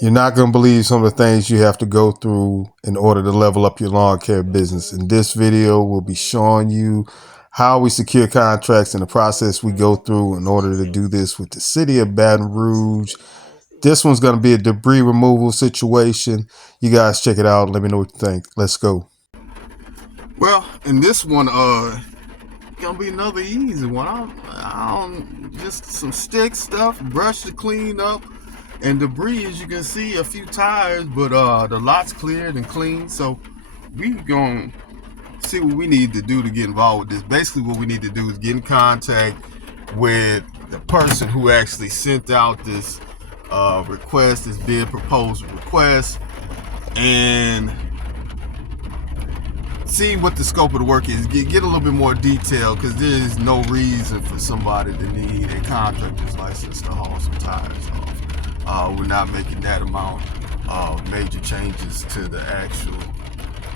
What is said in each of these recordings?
You're not going to believe some of the things you have to go through in order to level up your lawn care business. In this video, we'll be showing you how we secure contracts and the process we go through in order to do this with the city of Baton Rouge. This one's going to be a debris removal situation. You guys check it out. Let me know what you think. Let's go. Well, in this one, gonna be another easy one. I'm just some stick stuff, brush to clean up, and debris. As you can see, a few tires, but the lot's cleared and clean. So we gonna see what we need to do to get involved with this. Basically, what we need to do is get in contact with the person who actually sent out this request, this bid proposal request, and see what the scope of the work is. Get a little bit more detail, because there is no reason for somebody to need a contractor's license to haul some tires off. We're not making that amount of major changes to the actual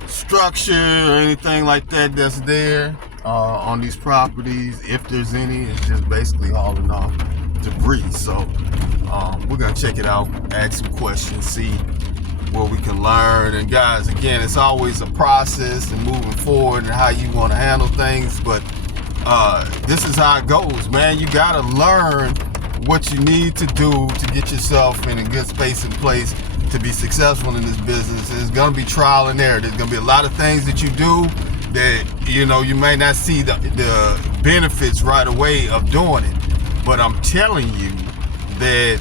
structure or anything like that that's there on these properties. If there's any, it's just basically hauling off debris. So we're gonna check it out, ask some questions, see what we can learn. And guys, again, it's always a process and moving forward and how you want to handle things, but this is how it goes, man. You got to learn what you need to do to get yourself in a good space and place to be successful in this business. There's going to be trial and error. There's going to be a lot of things that you do that, you know, you may not see the benefits right away of doing it, but I'm telling you that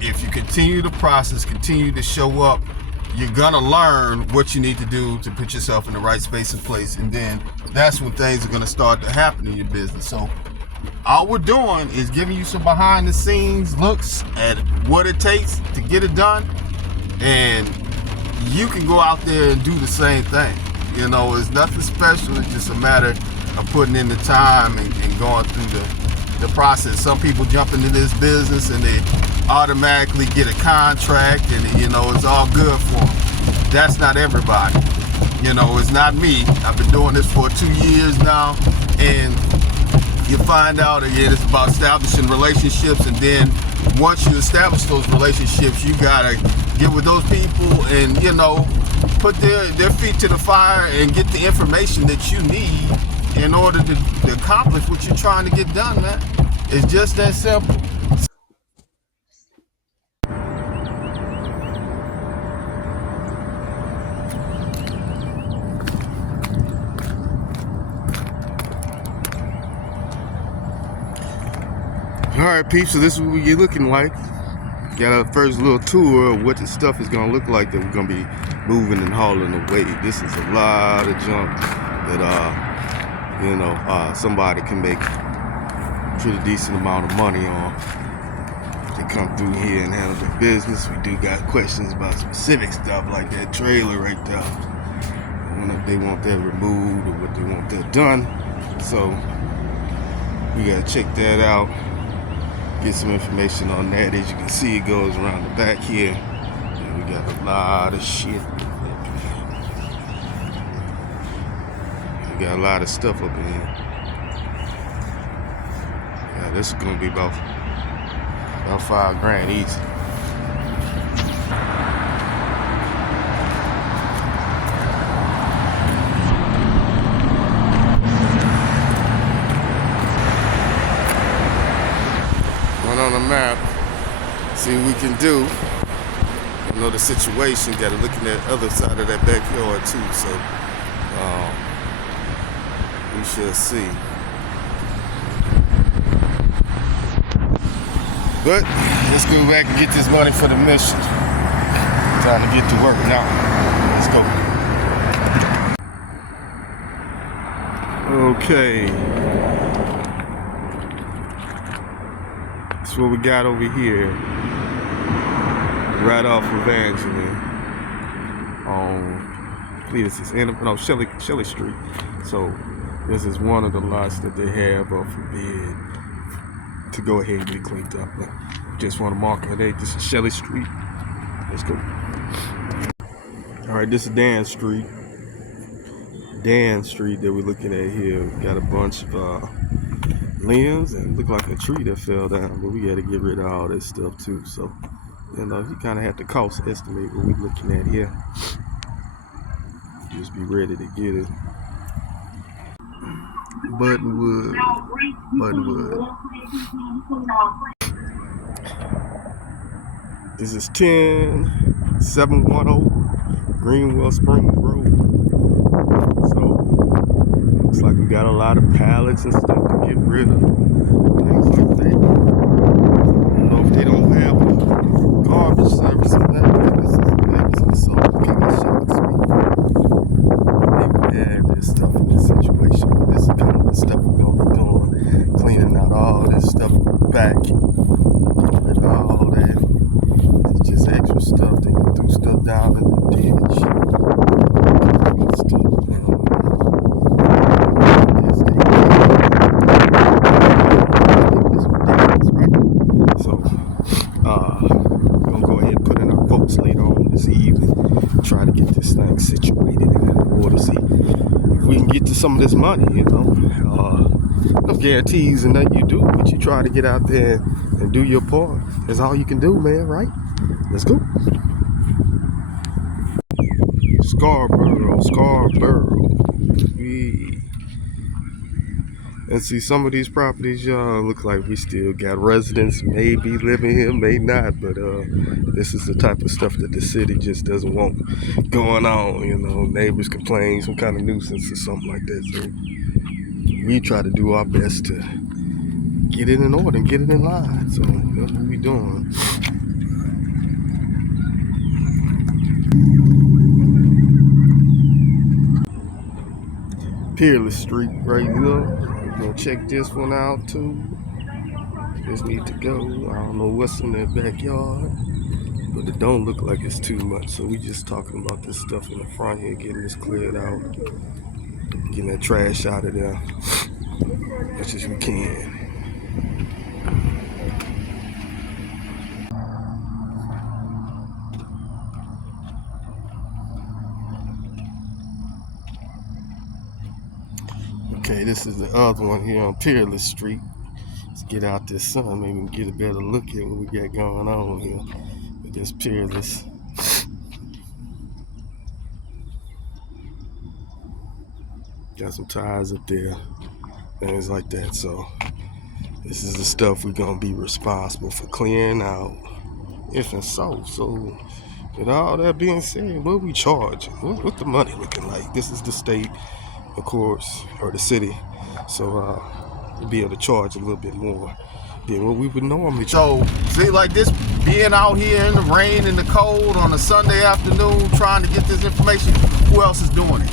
if you continue the process, continue to show up, you're gonna learn what you need to do to put yourself in the right space and place, and then that's when things are gonna start to happen in your business. So all we're doing is giving you some behind the scenes looks at what it takes to get it done, and you can go out there and do the same thing. You know, it's nothing special. It's just a matter of putting in the time and going through the process. Some people jump into this business and they automatically get a contract, and you know, it's all good for them. That's not everybody. You know, it's not me. I've been doing this for 2 years now, and you find out again, it's about establishing relationships, and then once you establish those relationships, you gotta get with those people and, you know, put their feet to the fire and get the information that you need in order to accomplish what you're trying to get done, man. It's just that simple. Alright, peeps, so this is what you're looking like. Got our first little tour of what the stuff is going to look like that we're going to be moving and hauling away. This is a lot of junk that, you know, somebody can make a pretty decent amount of money on. They come through here and handle their business. We do got questions about specific stuff like that trailer right there. I don't know if they want that removed or what they want that done. So we got to check that out. Get some information on that. As you can see, it goes around the back here, and we got a lot of shit. We got a lot of stuff up in here. Yeah, this is gonna be about $5 easy. On the map, see what we can do. I know the situation, got to look in that other side of that backyard too, so we shall see. But let's go back and get this money for the mission. Time to get to work now. Let's go. Okay. What we got over here, right off of Angela, on I believe this is Shelley Street. So this is one of the lots that they have up for bid to go ahead and get cleaned up. But just want to mark it. Hey, this is Shelley Street. Let's go. All right, this is Dan Street. Dan Street that we're looking at here. We got a bunch of limbs and look like a tree that fell down, but we got to get rid of all this stuff too. So You know, you kind of have to cost estimate what we're looking at here. Just be ready to get it. Buttonwood. This is 10710 Greenwell Springs Road. So looks like we got a lot of pallets and stuff to get rid of. Things like that. I don't know if they don't have garbage service in that, but this is amazing. So it kind of shocks me. They would add this stuff in this situation. But this is kind of the stuff we're gonna be doing. Cleaning out all this stuff back. Getting rid of all that. It's just extra stuff. They can throw stuff down in the ditch. Stuff down. So, we're gonna go ahead and put in our quotes later on this evening. Try to get this thing situated in order to see if we can get to some of this money, you know. No guarantees in nothing you do, but you try to get out there and do your part. That's all you can do, man, right? Let's go. Scarborough. And see, some of these properties, y'all, look like we still got residents, may be living here, may not, but this is the type of stuff that the city just doesn't want going on, you know. Neighbors complain, some kind of nuisance or something like that. So we try to do our best to get it in order and get it in line. So that's what we doing. Peerless Street right here. We're gonna check this one out too. Just need to go. I don't know what's in their backyard, but it don't look like it's too much. So we just talking about this stuff in the front here, getting this cleared out, getting that trash out of there as much as we can. Okay, this is the other one here on Peerless Street. Let's get out this sun, maybe we can get a better look at what we got going on here with this Peerless. Got some tires up there, things like that. So this is the stuff we're gonna be responsible for clearing out. If and so. With all that being said, what we charging? What's the money looking like? This is the state, of course, or the city. So we'll be able to charge a little bit more than what we would normally charge. So see, like this, being out here in the rain and the cold on a Sunday afternoon trying to get this information, who else is doing it?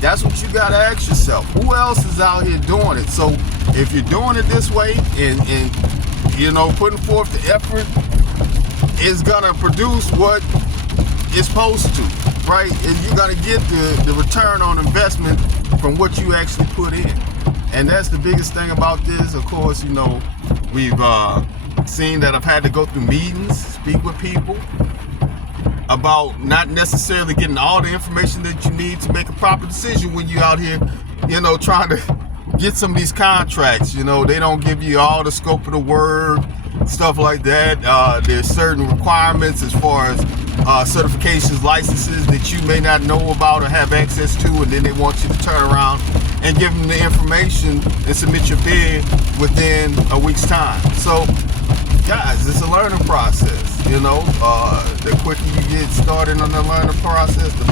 That's what you gotta ask yourself. Who else is out here doing it? So if you're doing it this way and you know, putting forth the effort, it's gonna produce what it's supposed to, right? And you're gonna get the return on investment from what you actually put in. And that's the biggest thing about this. Of course, you know, we've seen that I've had to go through meetings, speak with people about not necessarily getting all the information that you need to make a proper decision when you're out here, you know, trying to get some of these contracts. You know, they don't give you all the scope of the work, stuff like that. There's certain requirements as far as certifications, licenses that you may not know about or have access to, and then they want you to turn around and give them the information and submit your bid within a week's time. So guys, it's a learning process, you know. The quicker you get started on the learning process, the